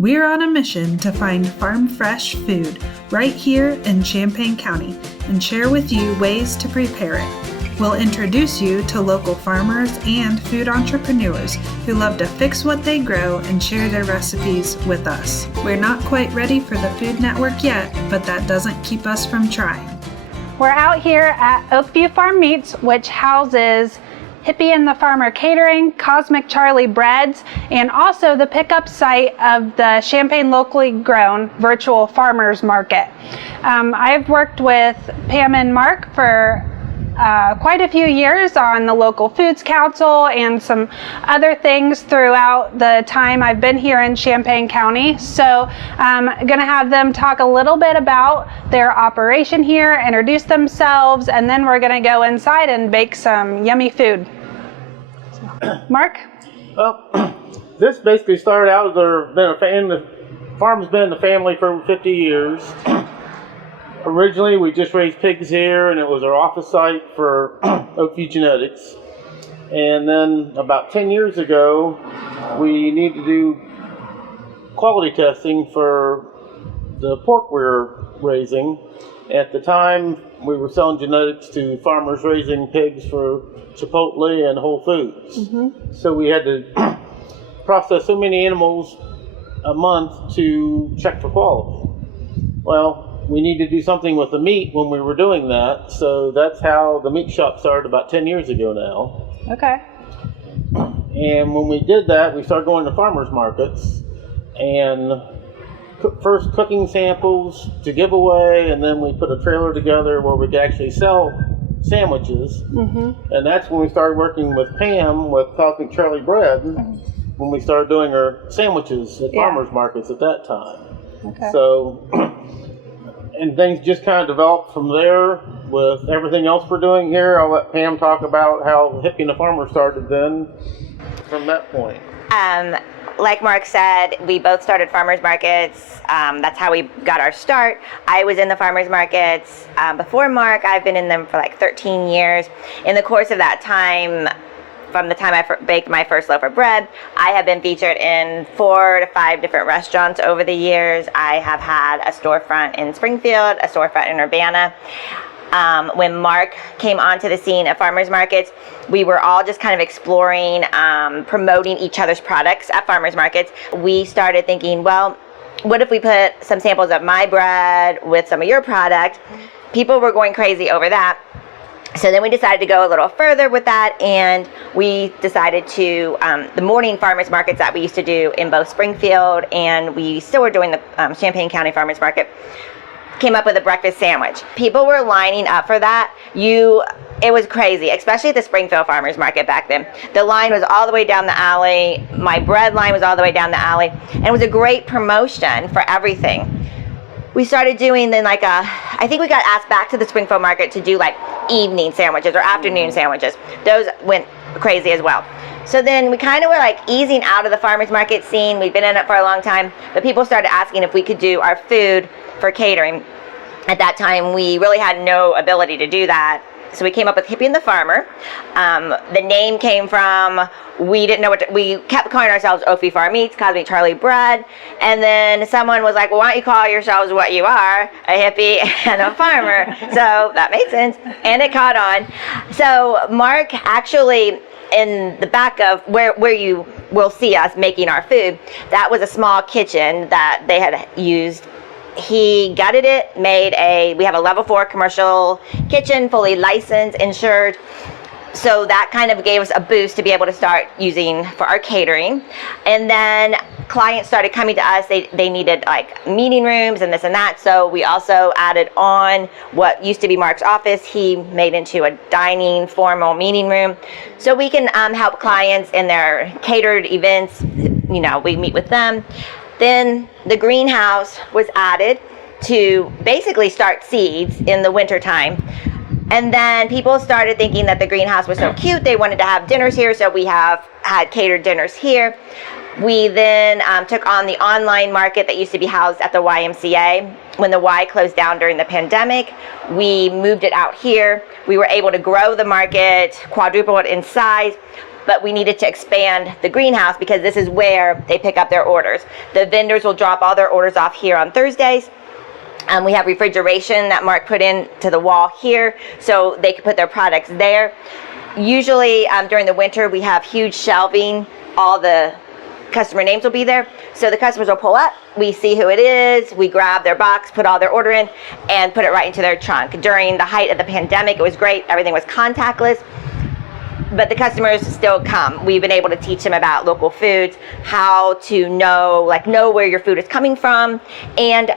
We're on a mission to find farm fresh food right here in Champaign County and share with you ways to prepare it. We'll introduce you to local farmers and food entrepreneurs who love to fix what they grow and share their recipes with us. We're not quite ready for the Food Network yet, but that doesn't keep us from trying. We're out here at Oakview Farm Meats, which houses Hippie and the Farmer Catering, Cosmic Charlie Breads, and also the pickup site of the Champaign Locally Grown Virtual Farmers Market. I've worked with Pam and Mark for quite a few years on the local foods council and some other things throughout the time I've been here in Champaign County. So I'm going to have them talk a little bit about their operation here, introduce themselves, and then we're going to go inside and bake some yummy food. Mark? Well, this basically started out as the farm's been in the family for over 50 years. Originally, we just raised pigs here, and it was our office site for Oakview Genetics. And then about 10 years ago, we needed to do quality testing for the pork we were raising. At the time, we were selling genetics to farmers raising pigs for Chipotle and Whole Foods. Mm-hmm. So we had to process so many animals a month to check for quality. Well, we needed to do something with the meat when we were doing that, so that's how the meat shop started about 10 years ago now. Okay. And when we did that, we started going to farmers markets and first cooking samples to give away, and then we put a trailer together where we could actually sell sandwiches. Mm-hmm. And that's when we started working with Pam with Cosmic Charlie Bread, when we started doing our sandwiches at farmers markets at that time. Okay. So, and things just kind of developed from there with everything else we're doing here. I'll let Pam talk about how Hippie and the Farmer started then from that point. Like Mark said, we both started farmers markets. That's how we got our start. I was in the farmers markets before Mark. I've been in them for like 13 years. In the course of that time, from the time I baked my first loaf of bread, I have been featured in 4 to 5 different restaurants over the years. I have had a storefront in Springfield, a storefront in Urbana. When Mark came onto the scene at farmers markets, we were all just kind of exploring, promoting each other's products at farmers markets. We started thinking, well, what if we put some samples of my bread with some of your product? People were going crazy over that. So then we decided to go a little further with that, and we decided to, the morning farmers markets that we used to do in both Springfield, and we still were doing the Champaign County Farmers Market, came up with a breakfast sandwich. People were lining up for that. It was crazy, especially at the Springfield Farmers Market back then. The line was all the way down the alley. My bread line was all the way down the alley, and it was a great promotion for everything. We started doing then I think we got asked back to the Springfield Market to do like evening sandwiches or afternoon sandwiches. Those went crazy as well. So then we kind of were like easing out of the farmers market scene. We've been in it for a long time, but people started asking if we could do our food for catering. At that time, we really had no ability to do that. So we came up with Hippie and the Farmer. The name came from, we didn't know we kept calling ourselves Oakview Farm Meats, Cosmic Charlie Bread. And then someone was like, well, why don't you call yourselves what you are, a hippie and a farmer? So that made sense, and it caught on. So Mark actually, in the back of where you will see us making our food, that was a small kitchen that they had used. He gutted it, we have a level 4 commercial kitchen, fully licensed, insured. So that kind of gave us a boost to be able to start using for our catering. And then clients started coming to us. They needed like meeting rooms and this and that. So we also added on what used to be Mark's office. He made into a dining formal meeting room. So we can help clients in their catered events. We meet with them. Then the greenhouse was added to basically start seeds in the wintertime. And then people started thinking that the greenhouse was so cute, they wanted to have dinners here, so we have had catered dinners here. We then took on the online market that used to be housed at the YMCA. When the Y closed down during the pandemic, we moved it out here. We were able to grow the market, quadruple it in size, but we needed to expand the greenhouse because this is where they pick up their orders. The vendors will drop all their orders off here on Thursdays. We have refrigeration that Mark put into the wall here so they could put their products there. Usually during the winter we have huge shelving. All the customer names will be there. So the customers will pull up, we see who it is, we grab their box, put all their order in, and put it right into their trunk. During the height of the pandemic, it was great. Everything was contactless. But the customers still come. We've been able to teach them about local foods, how to know where your food is coming from. And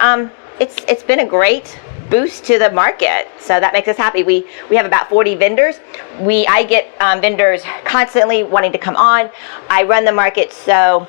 it's been a great boost to the market, so that makes us happy. We have about 40 vendors. I get vendors constantly wanting to come on. I run the market so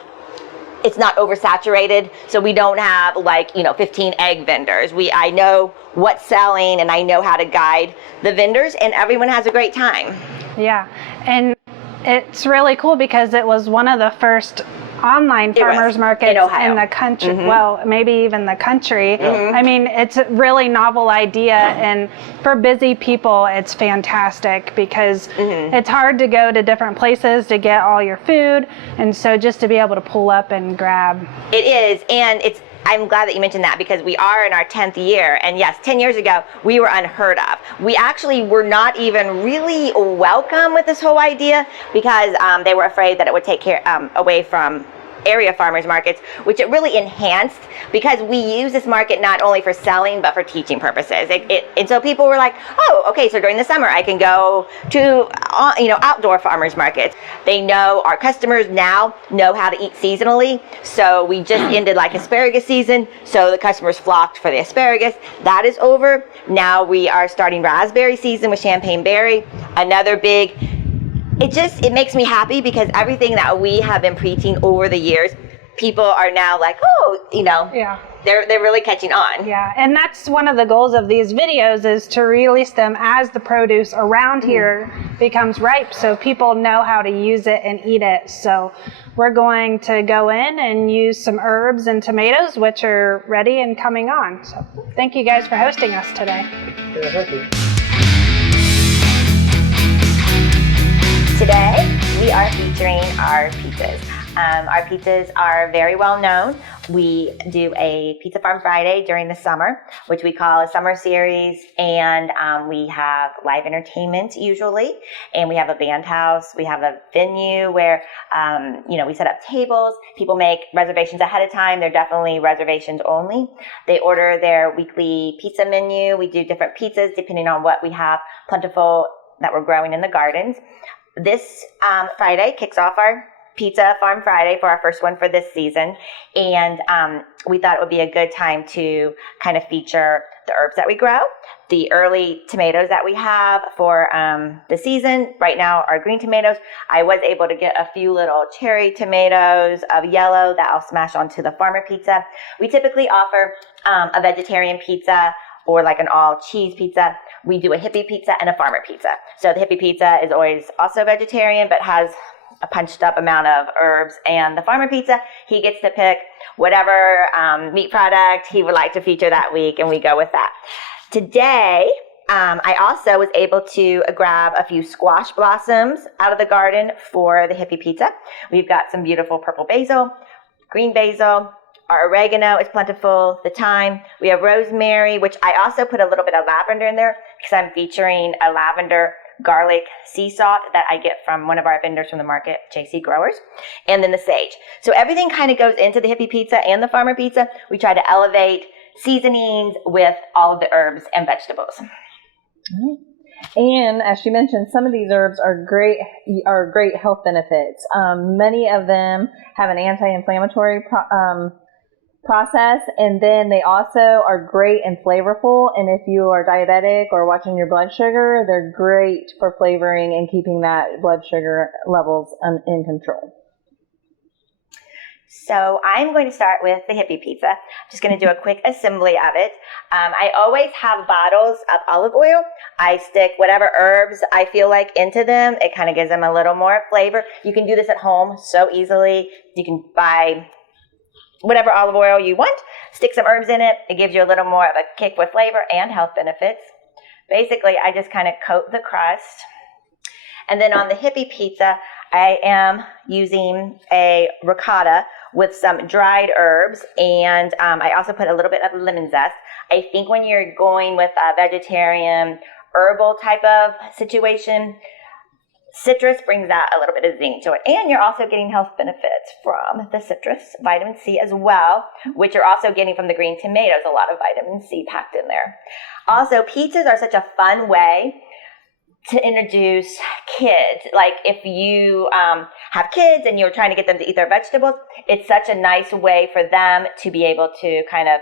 it's not oversaturated, so we don't have 15 egg vendors. I know what's selling and I know how to guide the vendors, and everyone has a great time. Yeah, and it's really cool because it was one of the first online farmers markets in the country. Mm-hmm. Well, maybe even the country. Mm-hmm. I mean, it's a really novel idea, and for busy people, it's fantastic because it's hard to go to different places to get all your food, and so just to be able to pull up and grab. It is, and I'm glad that you mentioned that because we are in our 10th year, and yes, 10 years ago, we were unheard of. We actually were not even really welcome with this whole idea because they were afraid that it would take care away from area farmers markets, which it really enhanced because we use this market not only for selling but for teaching purposes. And so people were like, oh, okay, so during the summer I can go to outdoor farmers markets. They know, our customers now know how to eat seasonally. So we just ended asparagus season, so the customers flocked for the asparagus. That is over. Now we are starting raspberry season with champagne berry, another big. It makes me happy because everything that we have been preaching over the years, people are now they're really catching on. Yeah, and that's one of the goals of these videos is to release them as the produce around here becomes ripe so people know how to use it and eat it. So we're going to go in and use some herbs and tomatoes, which are ready and coming on. So thank you guys for hosting us today. Yeah, thank you. Today, we are featuring our pizzas. Our pizzas are very well known. We do a Pizza Farm Friday during the summer, which we call a summer series, and we have live entertainment usually, and we have a band house. We have a venue where, we set up tables. People make reservations ahead of time. They're definitely reservations only. They order their weekly pizza menu. We do different pizzas depending on what we have plentiful that we're growing in the gardens. This Friday kicks off our Pizza Farm Friday for our first one for this season. And we thought it would be a good time to kind of feature the herbs that we grow, the early tomatoes that we have for the season. Right now, our green tomatoes. I was able to get a few little cherry tomatoes of yellow that I'll smash onto the farmer pizza. We typically offer a vegetarian pizza or an all cheese pizza. We do a hippie pizza and a farmer pizza. So the hippie pizza is always also vegetarian, but has a punched up amount of herbs. And the farmer pizza, he gets to pick whatever meat product he would like to feature that week, and we go with that. Today, I also was able to grab a few squash blossoms out of the garden for the hippie pizza. We've got some beautiful purple basil, green basil. Our oregano is plentiful, the thyme. We have rosemary, which I also put a little bit of lavender in there because I'm featuring a lavender garlic sea salt that I get from one of our vendors from the market, JC Growers, and then the sage. So everything kind of goes into the hippie pizza and the farmer pizza. We try to elevate seasonings with all of the herbs and vegetables. And as she mentioned, some of these herbs are great health benefits. Many of them have an anti-inflammatory process, and then they also are great and flavorful. And if you are diabetic or watching your blood sugar, they're great for flavoring and keeping that blood sugar levels in control. So I'm going to start with the hippie pizza. I'm just going to do a quick assembly of it. I always have bottles of olive oil. I stick whatever herbs I feel like into them. It kind of gives them a little more flavor. You can do this at home so easily. You can buy whatever olive oil you want, stick some herbs in it. It gives you a little more of a kick with flavor and health benefits. Basically, I just kind of coat the crust. And then on the hippie pizza, I am using a ricotta with some dried herbs, and I also put a little bit of lemon zest. I think when you're going with a vegetarian herbal type of situation, citrus brings out a little bit of zing to it. And you're also getting health benefits from the citrus, vitamin C as well, which you're also getting from the green tomatoes, a lot of vitamin C packed in there. Also, pizzas are such a fun way to introduce kids. Like if you have kids and you're trying to get them to eat their vegetables, it's such a nice way for them to be able to kind of,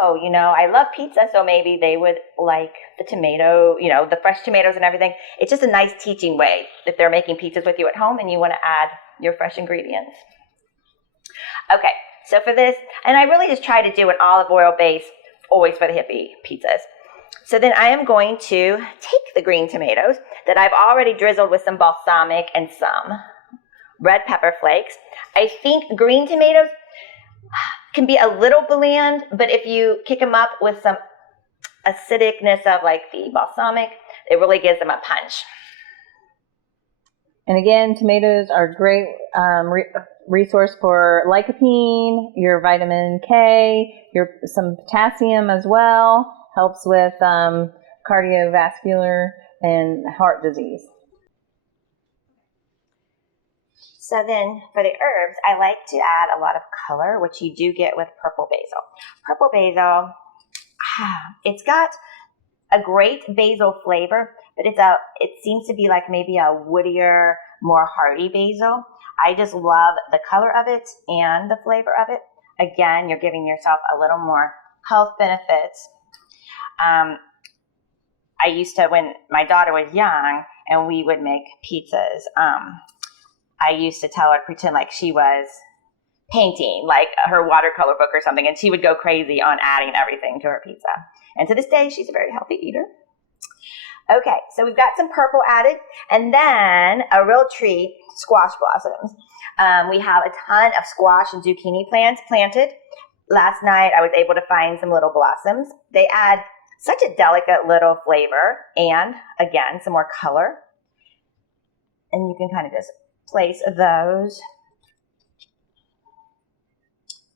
oh, you know, I love pizza, so maybe they would like the tomato, you know, the fresh tomatoes and everything. It's just a nice teaching way if they're making pizzas with you at home and you want to add your fresh ingredients. Okay, so for this, and I really just try to do an olive oil base always for the hippie pizzas. So then I am going to take the green tomatoes that I've already drizzled with some balsamic and some red pepper flakes. I think green tomatoes can be a little bland, but if you kick them up with some acidicness of like the balsamic, it really gives them a punch. And again, tomatoes are a great resource for lycopene, your vitamin K, some potassium as well. Helps with cardiovascular and heart disease. So then for the herbs, I like to add a lot of color, which you do get with purple basil. Purple basil, it's got a great basil flavor, but it seems to be like maybe a woodier, more hearty basil. I just love the color of it and the flavor of it. Again, you're giving yourself a little more health benefits. I used to, when my daughter was young and we would make pizzas, I used to tell her, pretend like she was painting, like her watercolor book or something, and she would go crazy on adding everything to her pizza. And to this day, she's a very healthy eater. Okay, so we've got some purple added, and then a real treat, squash blossoms. We have a ton of squash and zucchini plants planted. Last night, I was able to find some little blossoms. They add such a delicate little flavor and, again, some more color. And you can kind of just place those.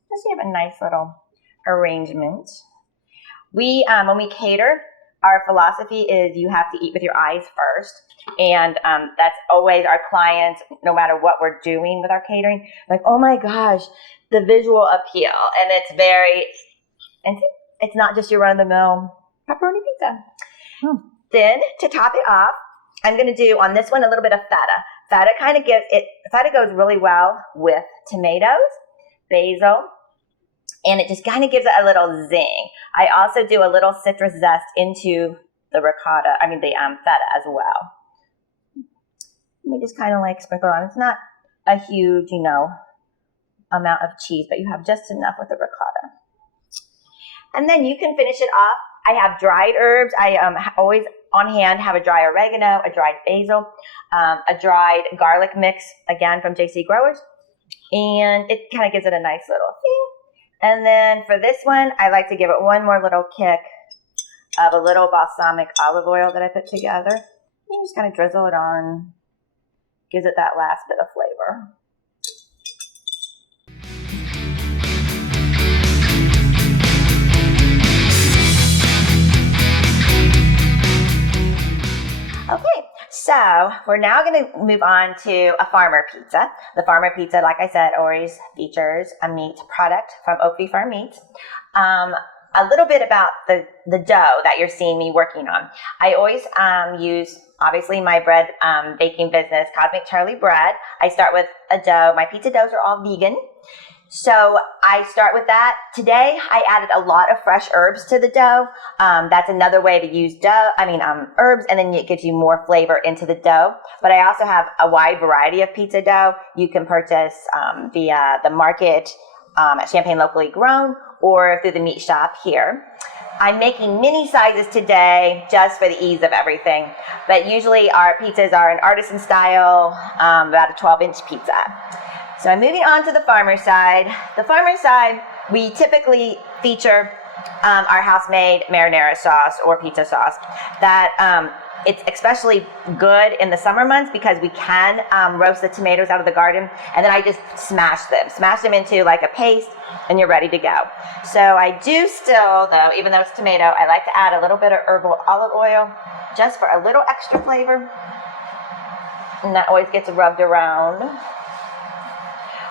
Just have a nice little arrangement. We, when we cater, our philosophy is you have to eat with your eyes first. And that's always our clients, no matter what we're doing with our catering, like, oh my gosh, the visual appeal. And it's not just your run-of-the-mill pepperoni pizza. Then to top it off, I'm going to do on this one a little bit of feta. Feta goes really well with tomatoes, basil, and it just kind of gives it a little zing. I also do a little citrus zest into the feta as well. We just kind of like sprinkle on. It's not a huge, amount of cheese, but you have just enough with the ricotta. And then you can finish it off. I have dried herbs. I always on hand have a dry oregano, a dried basil, a dried garlic mix, again from JC Growers. And it kind of gives it a nice little thing. And then for this one, I like to give it one more little kick of a little balsamic olive oil that I put together. You just kind of drizzle it on. Gives it that last bit of flavor. Okay, so we're now going to move on to a farmer pizza. The farmer pizza, like I said, always features a meat product from Oakview Farm Meats. A little bit about the dough that you're seeing me working on. I always use, obviously, my bread baking business, Cosmic Charlie Bread. I start with a dough. My pizza doughs are all vegan. So I start with that. Today, I added a lot of fresh herbs to the dough. That's another way to use herbs, and then it gives you more flavor into the dough. But I also have a wide variety of pizza dough. You can purchase via the market at Champaign Locally Grown or through the meat shop here. I'm making mini sizes today just for the ease of everything. But usually our pizzas are an artisan style, about a 12-inch pizza. So I'm moving on to the farmer side. The farmer side, we typically feature our house-made marinara sauce or pizza sauce that it's especially good in the summer months because we can roast the tomatoes out of the garden, and then I just smash them into like a paste, and you're ready to go. So I do still, though, even though it's tomato, I like to add a little bit of herbal olive oil just for a little extra flavor, and that always gets rubbed around.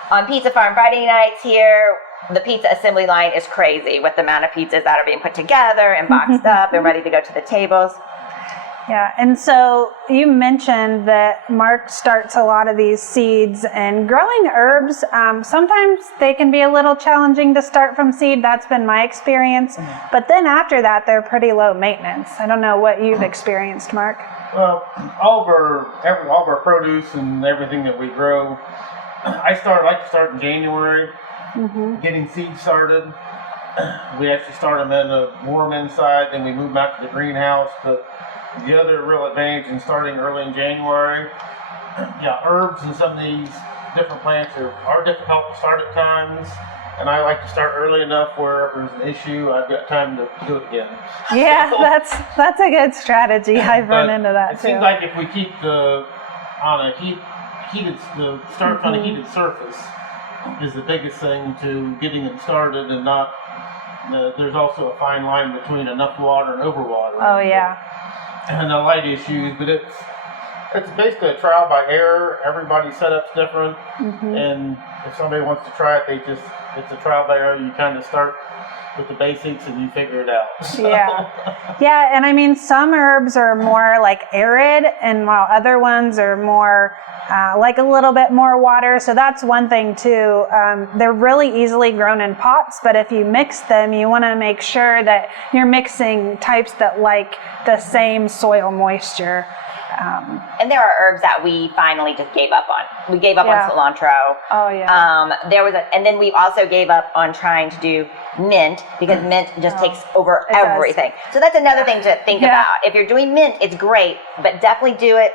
On Pizza Farm Friday nights here, the pizza assembly line is crazy with the amount of pizzas that are being put together and boxed up and ready to go to the tables. Yeah, and so you mentioned that Mark starts a lot of these seeds, and growing herbs, sometimes they can be a little challenging to start from seed. That's been my experience. But then after that, they're pretty low maintenance. I don't know what you've experienced, Mark. Well, all of our produce and everything that we grow, I like to start in January, getting seeds started. We actually start them in a warm inside, then we move them out to the greenhouse. But the other real advantage in starting early in January, herbs and some of these different plants are difficult to start at times. And I like to start early enough where if there's an issue, I've got time to do it again. Yeah, that's a good strategy. I've run into that too. It seems like if we keep on a heated surface is the biggest thing to getting it started, and not. There's also a fine line between enough water and overwater. Oh yeah. And the light issues, but it's basically a trial by error. Everybody's setup's different, and if somebody wants to try it, it's a trial by error. You kind of start with the basics and you figure it out. Yeah, and I mean, some herbs are more like arid, and while other ones are more like a little bit more water. So that's one thing too. They're really easily grown in pots, but if you mix them, you want to make sure that you're mixing types that like the same soil moisture. And there are herbs that we finally just gave up on. We gave up on cilantro. Oh yeah. And then we also gave up on trying to do mint because mint just takes over everything. So that's another thing to think about. If you're doing mint, it's great, but definitely do it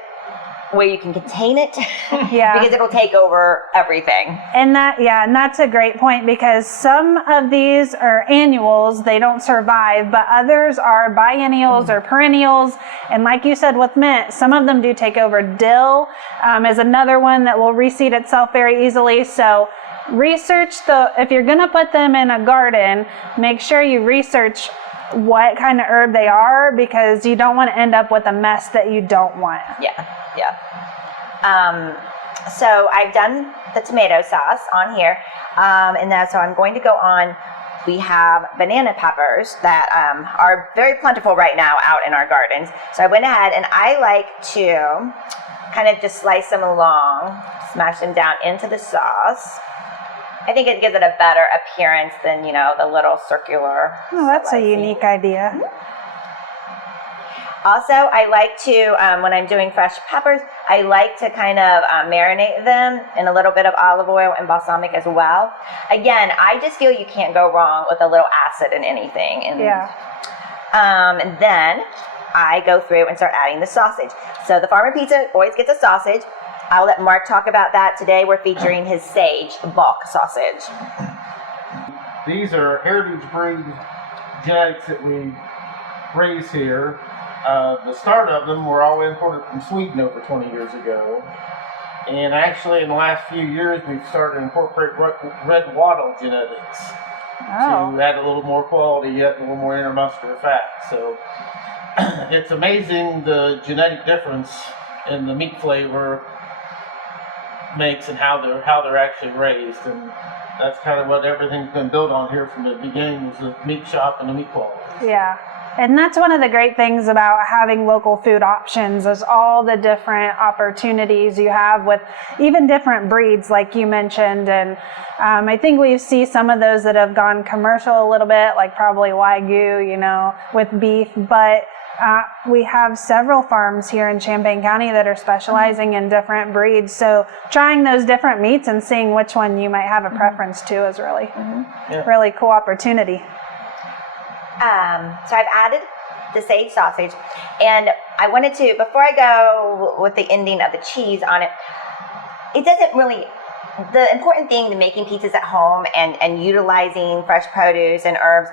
where you can contain it because it'll take over everything. And that's a great point, because some of these are annuals, they don't survive, but others are biennials or perennials. And like you said with mint, some of them do take over. Dill is another one that will reseed itself very easily. So research if you're going to put them in a garden, make sure you research what kind of herb they are, because you don't want to end up with a mess that you don't want. So I've done the tomato sauce on here, so I'm going to go on. We have banana peppers that are very plentiful right now out in our gardens. So I went ahead and I like to kind of just slice them along, smash them down into the sauce. I think it gives it a better appearance than, the little circular. Oh, that's slicing. a unique idea. Also, I like to, when I'm doing fresh peppers, I like to kind of marinate them in a little bit of olive oil and balsamic as well. Again, I just feel you can't go wrong with a little acid in anything. And then I go through and start adding the sausage. So the Farmer Pizza always gets a sausage. I'll let Mark talk about that. Today we're featuring his Sage bulk sausage. These are heritage breed genetics that we raise here. The start of them were all imported from Sweden over 20 years ago. And actually in the last few years we've started to incorporate red wattle genetics to add a little more quality, yet a little more intermuscular fat. So it's amazing the genetic difference in the meat flavor makes and how they're actually raised, and that's kind of what everything's been built on here from the beginning, was the meat shop and the meat quality. Yeah. And that's one of the great things about having local food options, is all the different opportunities you have with even different breeds, like you mentioned. And I think we see some of those that have gone commercial a little bit, like probably Wagyu, with beef. But we have several farms here in Champaign County that are specializing in different breeds. So trying those different meats and seeing which one you might have a preference to is really, really cool opportunity. So I've added the Sage sausage, and I wanted to, before I go with the ending of the cheese on it, it doesn't really the important thing to making pizzas at home and utilizing fresh produce and herbs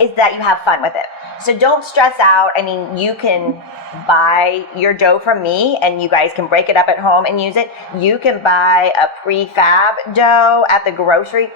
is that you have fun with it. So don't stress out. I mean, you can buy your dough from me and you guys can break it up at home and use it. You can buy a prefab dough at the grocery.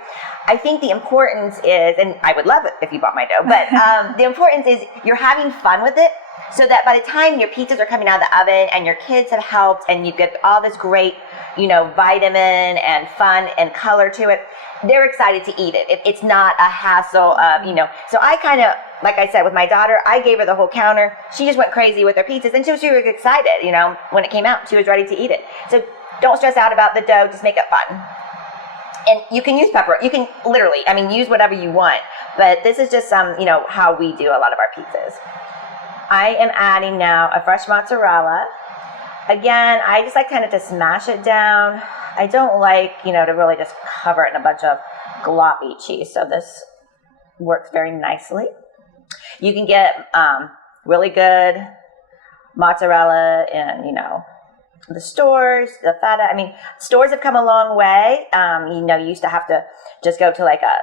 I think the importance is, and I would love it if you bought my dough, but the importance is you're having fun with it, so that by the time your pizzas are coming out of the oven and your kids have helped and you get all this great, vitamin and fun and color to it, they're excited to eat it. It's not a hassle of, So I kind of, like I said, with my daughter, I gave her the whole counter. She just went crazy with her pizzas and she was excited, when it came out, she was ready to eat it. So don't stress out about the dough, just make it fun. And you can use pepperoni. You can literally, use whatever you want. But this is just how we do a lot of our pizzas. I am adding now a fresh mozzarella. Again, I just like kind of to smash it down. I don't like, to really just cover it in a bunch of gloppy cheese. So this works very nicely. You can get really good mozzarella in, the stores, the feta. Stores have come a long way. You used to have to just go to like a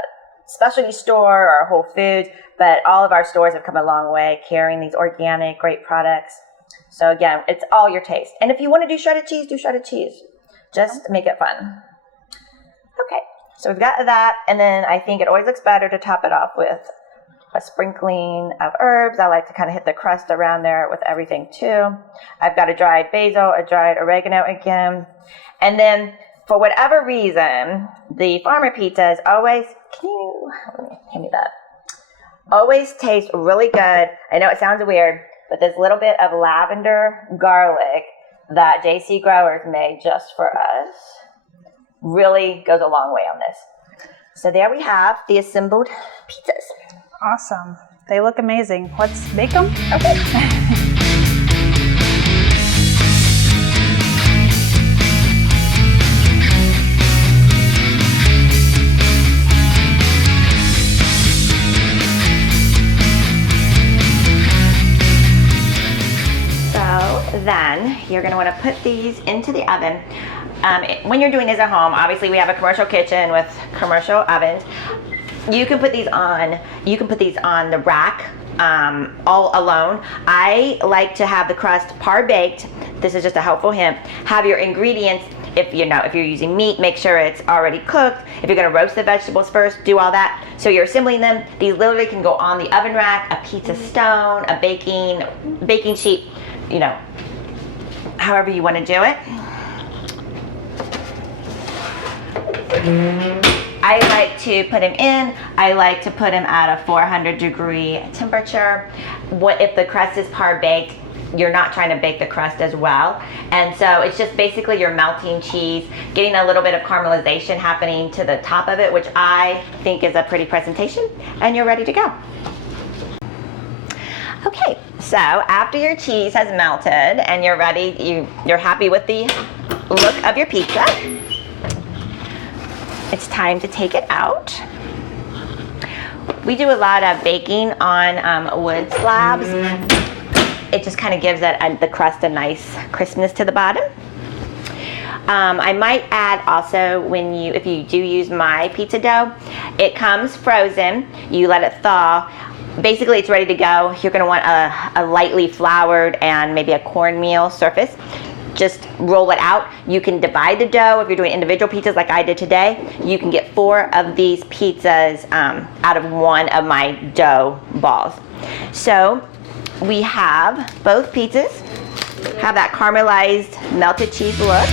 specialty store or Whole Foods, but all of our stores have come a long way carrying these organic, great products. So again, it's all your taste. And if you want to do shredded cheese, do shredded cheese. Just make it fun. Okay, so we've got that, and then I think it always looks better to top it off with a sprinkling of herbs. I like to kind of hit the crust around there with everything too. I've got a dried basil, a dried oregano again. And then for whatever reason, the farmer pizzas always, hand me that. Always taste really good. I know it sounds weird, but this little bit of lavender garlic that JC Growers made just for us really goes a long way on this. So there we have the assembled pizzas. Awesome. They look amazing. Let's bake them. Okay. Then you're going to want to put these into the oven. When you're doing this at home, obviously we have a commercial kitchen with commercial ovens. You can put these on. You can put these on the rack all alone. I like to have the crust par baked. This is just a helpful hint. Have your ingredients. If you're using meat, make sure it's already cooked. If you're going to roast the vegetables first, do all that. So you're assembling them. These literally can go on the oven rack, a pizza stone, a baking sheet. However you want to do it. I like to put them in. I like to put them at a 400-degree temperature. What if the crust is par baked? You're not trying to bake the crust as well, and so it's just basically you're melting cheese, getting a little bit of caramelization happening to the top of it, which I think is a pretty presentation, and you're ready to go. Okay, so after your cheese has melted and you're ready, you're happy with the look of your pizza, it's time to take it out. We do a lot of baking on wood slabs. It just kind of gives the crust a nice crispness to the bottom. I might add also if you do use my pizza dough, it comes frozen. You let it thaw. Basically, it's ready to go. You're going to want a lightly floured and maybe a cornmeal surface. Just roll it out. You can divide the dough. If you're doing individual pizzas like I did today, you can get 4 of these pizzas out of one of my dough balls. So we have both pizzas have that caramelized melted cheese look.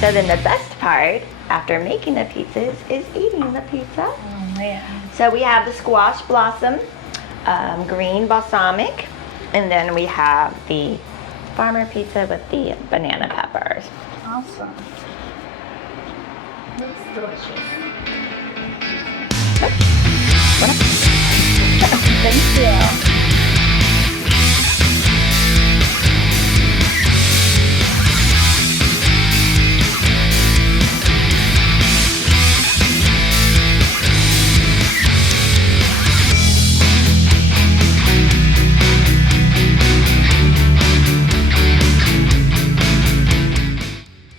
So then the best part after making the pizzas is eating the pizza. Oh man. So we have the squash blossom, green balsamic, and then we have the farmer pizza with the banana peppers. Awesome. Looks delicious. Thank you.